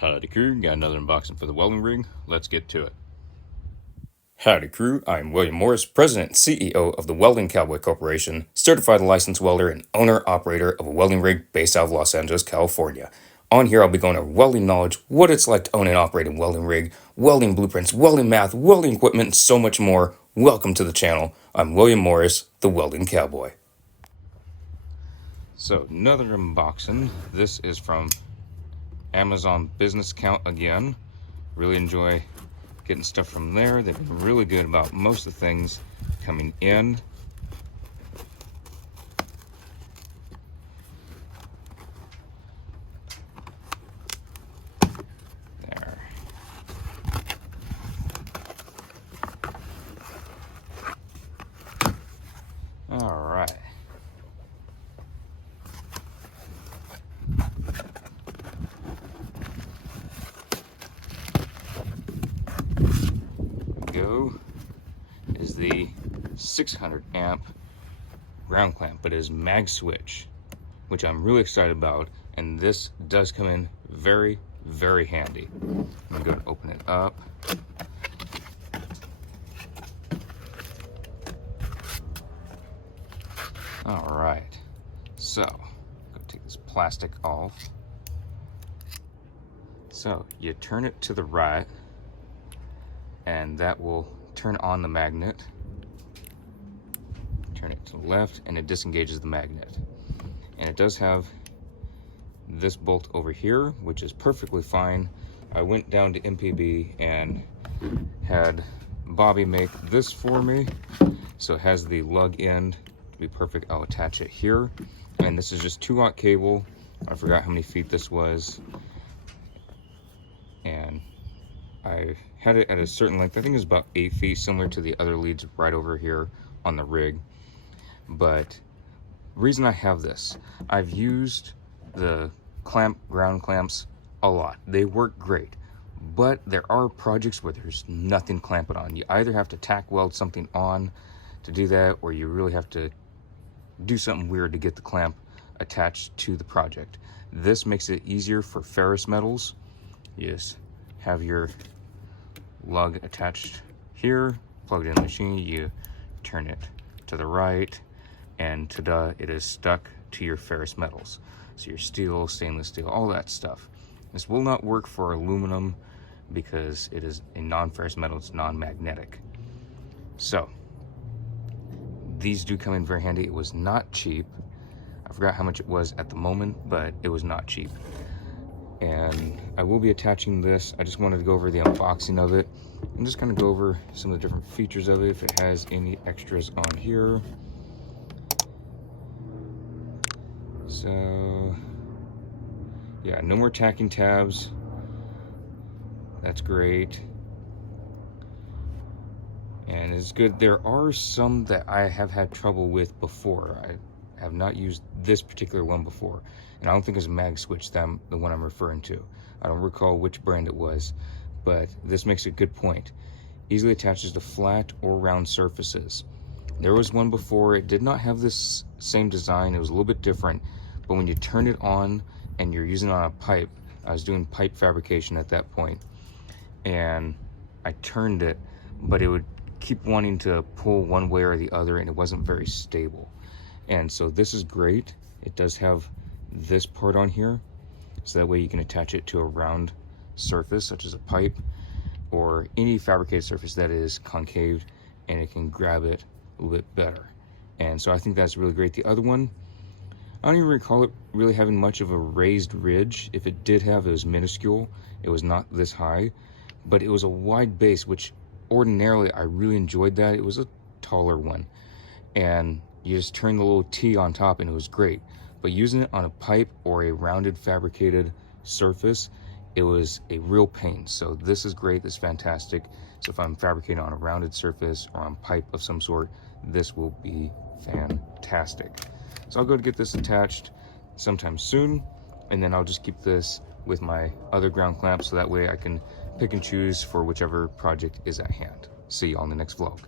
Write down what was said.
Howdy crew, got another unboxing for the welding rig. Let's get to it. Howdy crew, I'm William Morris, President and CEO of the Welding Cowboy Corporation, certified licensed welder and owner-operator of a welding rig based out of Los Angeles, California. On here I'll be going over welding knowledge, what it's like to own and operate a welding rig, welding blueprints, welding math, welding equipment, and so much more. Welcome to the channel. I'm William Morris, the Welding Cowboy. So another unboxing. This is from Amazon business account again. Really enjoy getting stuff from there. They've been really good about most of the things coming in. There. All right. Is the 600 amp ground clamp, but it is MagSwitch, which I'm really excited about, and this does come in very, very handy. I'm gonna go and open it up. All right, so I'm gonna take this plastic off. So you turn it to the right, and that will turn on the magnet. Turn it to the left and it disengages the magnet. And it does have this bolt over here, which is perfectly fine. I went down to MPB and had Bobby make this for me. So it has the lug end to be perfect. I'll attach it here. And this is just 2-aught cable. I forgot how many feet this was. And I had it at a certain length. I think it was about 8 feet, similar to the other leads right over here on the rig. But reason I have this, I've used the ground clamps a lot. They work great, but there are projects where there's nothing clamping on. You either have to tack weld something on to do that, or you really have to do something weird to get the clamp attached to the project. This makes it easier for ferrous metals. You just have your lug attached here, plug it in the machine, you turn it to the right, and ta-da, it is stuck to your ferrous metals. So your steel, stainless steel, all that stuff. This will not work for aluminum because it is a non-ferrous metal, it's non-magnetic. So these do come in very handy. It was not cheap. I forgot how much it was at the moment, but it was not cheap. And I will be attaching this. I just wanted to go over the unboxing of it and just kind of go over some of the different features of it, if it has any extras on here. So yeah, no more tacking tabs. That's great. And it's good. There are some that I have had trouble with before. I have not used this particular one before, and I don't think it's MagSwitch, the one I'm referring to. I don't recall which brand it was, but this makes a good point. Easily attaches to flat or round surfaces. There was one before, it did not have this same design, it was a little bit different, but when you turn it on and you're using it on a pipe, I was doing pipe fabrication at that point, and I turned it, but it would keep wanting to pull one way or the other, and it wasn't very stable. And so this is great. It does have this part on here, so that way you can attach it to a round surface, such as a pipe, or any fabricated surface that is concave, and it can grab it a little bit better. And so I think that's really great. The other one, I don't even recall it really having much of a raised ridge. If it did have, it was minuscule. It was not this high, but it was a wide base, which ordinarily I really enjoyed that. It was a taller one, and you just turn the little T on top and it was great. But using it on a pipe or a rounded fabricated surface, it was a real pain. So this is great, this is fantastic. So if I'm fabricating on a rounded surface or on pipe of some sort, this will be fantastic. So I'll go to get this attached sometime soon, and then I'll just keep this with my other ground clamp, so that way I can pick and choose for whichever project is at hand. See you on the next vlog.